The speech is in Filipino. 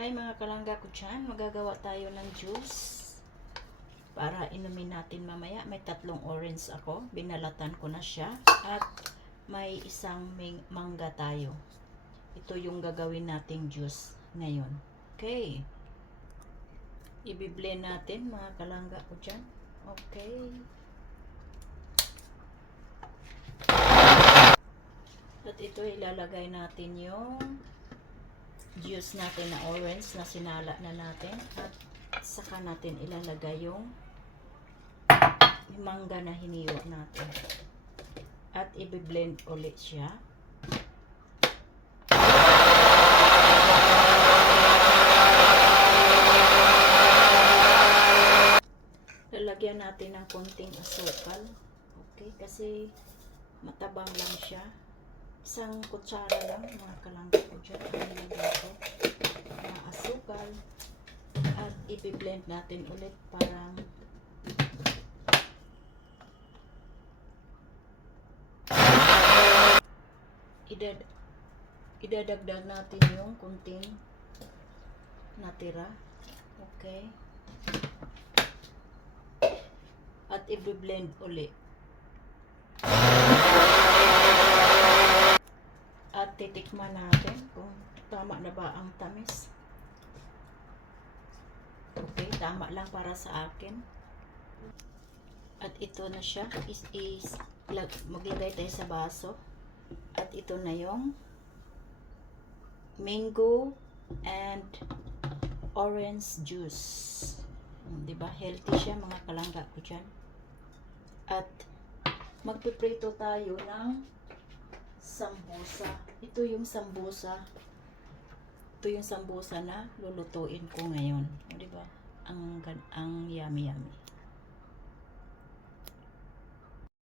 Hi mga kalangga ko dyan, magagawa tayo ng juice para inumin natin mamaya. May 3 orange ako, binalatan ko na siya, at may isang mangga tayo. Ito yung gagawin nating juice ngayon. Okay, i-blend natin mga kalangga ko dyan. Okay, at ito ilalagay natin yung juice natin na orange na sinala na natin, at saka natin ilalagay yung mangga na hiniwa natin at i-blend ulit siya. Lalagyan natin ng konting asukal, okay, kasi matabang lang siya. Isang kutsara lang mga kalangga ko dyan ang nilagay ko na asukal, at i-blend natin ulit. Parang idadagdag natin yung kunting natira, okay, at i-blend ulit. At titikman natin kung tama na ba ang tamis. Okay, tama lang para sa akin. At ito na siya. Maglagay tayo sa baso. At ito na yung mango and orange juice. Diba? Healthy siya mga kalangga ko dyan. At magpiprito tayo ng sambusa. Ito yung sambusa. Ito yung sambusa na lulutuin ko ngayon. Diba? Ang yummy yummy.